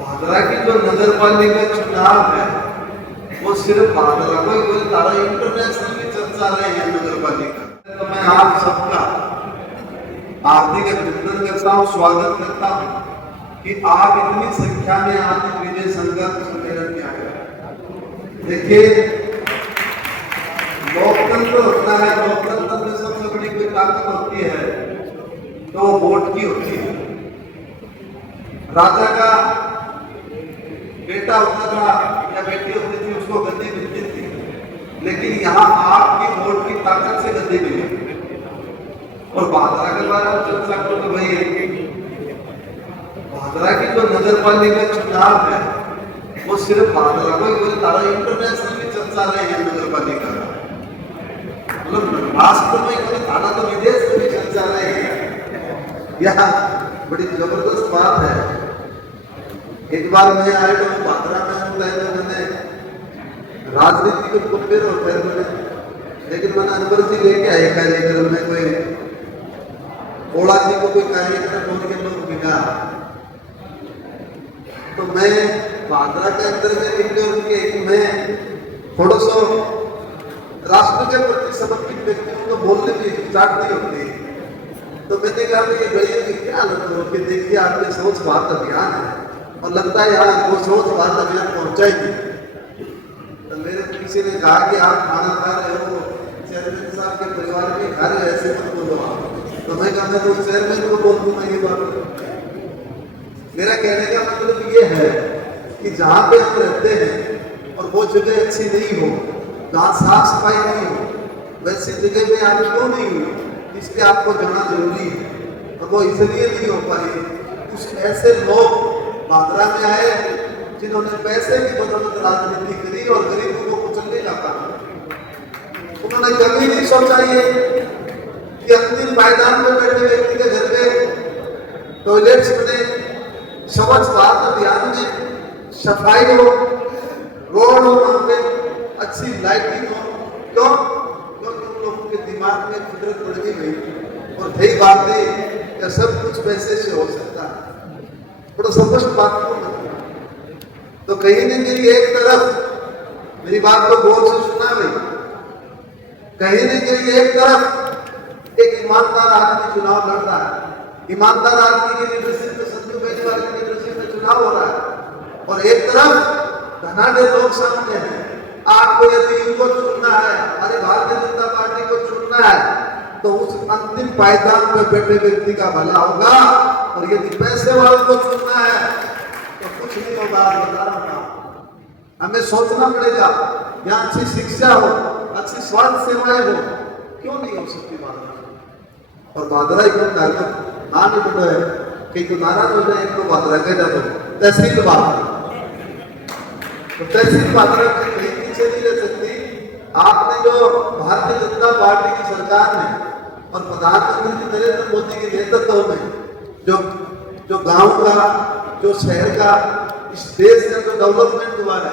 भादरा की जो नगर पालिका चुनाव है वो सिर्फ भादरा को ही बोले, तारा इंटरनेशनल की चर्चा रही है नगर पालिका। तो मैं आप सबका हार्दिक अभिनंदन करता हूँ, स्वागत करता हूँ कि आप इतनी संख्या में आज विजय संकल्प सम्मेलन में आए। देखिए, लोकतंत्र होता है, लोकतंत्र में सबसे बड़ी कोई ताकत होती है तो वो वोट की होती है। राजा का बेटा होता था या बेटी होती थी, उसको गद्दी मिलती थी, लेकिन यहाँ आपकी वोट की ताकत से गद्दी मिली। और भादरा के बारे में चर्चा करो तो भाई, भादरा की जो नगर पालिका चुनाव है वो सिर्फ भादरा को ही बोले, तारा इंटरनेशनल की चर्चा रही है नगर पालिका, मतलब राष्ट्र में कोई थाना तो विदेश में भी चर्चा रही है। यह बड़ी जबरदस्त बात है। एक बार मैं आया तो भादरा में हूँ, तो मैंने राजनीति के कुत्ते होते हैं मैंने, लेकिन मैंने अनवर जी लेके आए कार्यक्रम में, कोई ओला जी को कोई कार्यक्रम होने के लोग मिला, तो मैं भादरा के अंदर में निकले उनके, मैं थोड़ा सा राष्ट्र के प्रति समर्पित व्यक्तियों को बोलने में हिचकिचाहट होती है। तो मैंने कहा कि गलियों की क्या हालत हो, कि देखिए आपके स्वच्छ भारत अभियान है और लगता है यहाँ वो स्वच्छ भारत अभियान पहुंचाएगी। तो मेरे किसी ने कहा कि आप खाना खा रहे हो, चेयरमैन साहब के परिवार में खा रहे हो, ऐसे मत बोलो आप। तो मैं कहता हूँ चेयरमैन को बोल दूंगा ये बात। मेरा कहने का मतलब ये है कि जहाँ पे हम रहते हैं और वो जगह अच्छी नहीं हो, जहाँ साफ सफाई नहीं हो, वैसी जगह में आप क्यों नहीं हुई, इसलिए आपको जाना जरूरी है। और वो इसलिए नहीं हो पाई, कुछ ऐसे लोग भादरा में आए जिन्होंने पैसे की बदौलत राजनीति करी और गरीबों को कुचलने का काम। उन्होंने कभी नहीं सोचा ये कि अंतिम पायदान में बैठे व्यक्ति के घर पे टॉयलेट्स बने, स्वच्छ भारत अभियान में सफाई हो, रोड हो, वहां पे अच्छी लाइटिंग हो। क्यों? क्योंकि उन लोगों के दिमाग में फितरत बढ़ गई भाई, और यही बात है कि सब कुछ पैसे से हो सकता है। थोड़ा स्पष्ट बात को मतलब, तो कहीं न कहीं एक तरफ मेरी बात को गौर से सुना भाई, कहीं न कहीं एक तरफ एक ईमानदार आदमी चुनाव लड़ रहा है, ईमानदार आदमी की लीडरशिप में, संजू बेनीवाल की लीडरशिप में चुनाव हो रहा है, और एक तरफ धनाढ्य लोग सामने हैं। आपको यदि इनको चुनना है, हमारी भारतीय जनता पार्टी को चुनना है, तो उस अंतिम पायदान पर बैठे व्यक्ति का भला होगा, और यदि पैसे वालों को चुनना है तो कुछ नहीं होगा। बता रहा हूं, हमें सोचना पड़ेगा, यहाँ अच्छी शिक्षा हो, अच्छी स्वास्थ्य सेवाएं हो, क्यों नहीं हो सकती भादरा। और भादरा एक नाम ही तो है, कहीं तो नाराज हो जाए, एक तो भादरा कह जाते तहसील भादरा, तो तहसील भादरा कहीं पीछे नहीं रह सकती। आपने जो भारतीय जनता पार्टी की सरकार ने और प्रधानमंत्री नरेंद्र मोदी के नेतृत्व में जो गांव का, जो शहर का, इस देश का जो डेवलपमेंट हुआ है,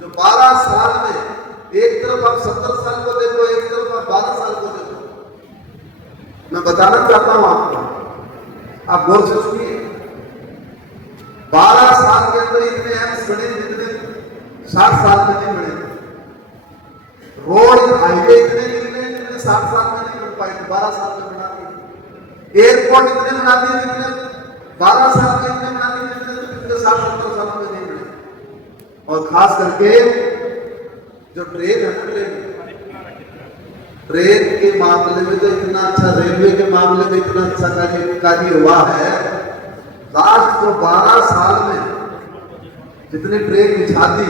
जो 12 साल में, एक तरफ आप 70 साल को देखो, एक तरफ आप 12 साल को देखो, मैं बताना चाहता हूं आपको, आप गौर से सुनिए। 12 साल के अंदर इतने एम्स बने जितने 60 साल में नहीं बने, रोड हाईवे इतने निकले जितने 60 साल में नहीं बन पाए, 12 साल में बना दिए। एयरपोर्ट इतने बना दिए जितने 12 साल में इतने बना दिए जितने 60-70 साल में नहीं बने। और खास करके जो ट्रेन है, ट्रेन के मामले में तो इतना अच्छा, रेलवे के मामले में इतना अच्छा कार्य हुआ है। लास्ट जो 12 साल में जितनी ट्रेन बिछा दी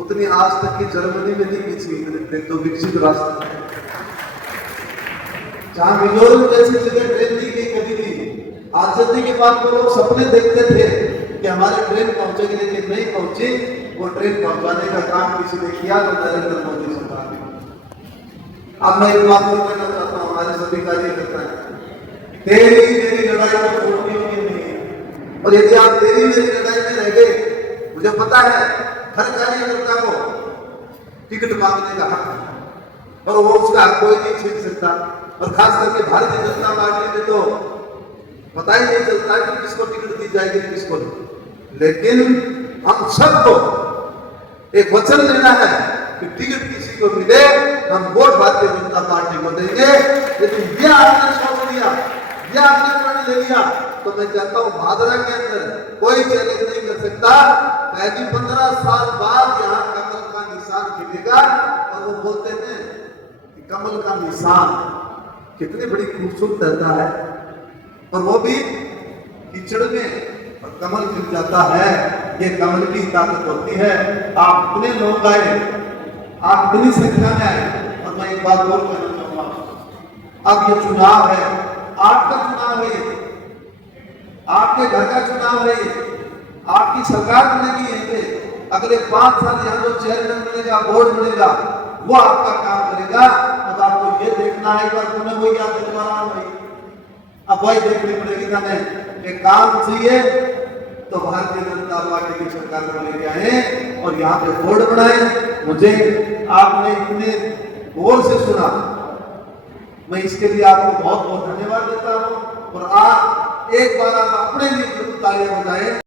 उतनी आज तक की जर्मनी में नहीं बिछी इतनी ट्रेन, तो विकसित राष्ट्र है। जहां मिजोरम जैसी जगह ट्रेन नहीं गई कभी भी, आजादी के बाद वो लोग सपने देखते थे कि हमारी ट्रेन पहुंचेगी, लेकिन नहीं पहुंची। वो ट्रेन पहुंचाने का काम किसी ने किया तो नरेंद्र मोदी सरकार ने। अब मैं एक बात और कहना चाहता हूँ, हमारे सभी कार्यकर्ता हैं, तेरी मेरी लड़ाई में छोड़नी होगी नहीं, और यदि आप तेरी मेरी लड़ाई में रह गए, मुझे पता है हर कार्यकर्ता को टिकट मांगने का हक है, और वो उसका हक कोई नहीं छीन सकता। और खास करके भारतीय जनता पार्टी में तो पता ही नहीं चलता कि किसको टिकट दी जाएगी, किसको नहीं। लेकिन हम सबको एक वचन लेना है कि टिकट किसी को मिले हम वोट भारतीय जनता पार्टी को देंगे। लेकिन ये आपने सोच लिया, ये आपने प्रण ले लिया, तो मैं कहता हूं भादरा के अंदर कोई चैलेंज नहीं कर सकता। पहली 15 साल बाद यहाँ कमल का निशान खिलेगा। और वो बोलते हैं कि कमल का निशान कितनी बड़ी खूबसूरत रहता है, और वो भी कीचड़ में और कमल खिल जाता है। ये कमल की ताकत होती है। आप इतने लोग आए, आप इतनी संख्या में आए, और मैं एक बात और कहना चाहूंगा, अब ये चुनाव है, आपका चुनाव है, आपके घर का चुनाव है, आपकी सरकार बनेगी यहीं पे। अगले 5 साल यहाँ जो चेयरमैन बनेगा, बोर्ड बनेगा, वो आपका काम करेगा। अब आपको ये देखना है, एक बार तुम्हें वही याद दिलवा रहा हूं भाई, अब वही देखनी पड़ेगी हमें कि काम चाहिए तो भारतीय जनता पार्टी की सरकार को लेके आए और यहाँ पे बोर्ड बनाए। मुझे आपने इतने गौर से सुना, मैं इसके लिए आपको बहुत बहुत धन्यवाद देता हूँ। और आप एक बार आप अपने लिए तालियां बजाएं।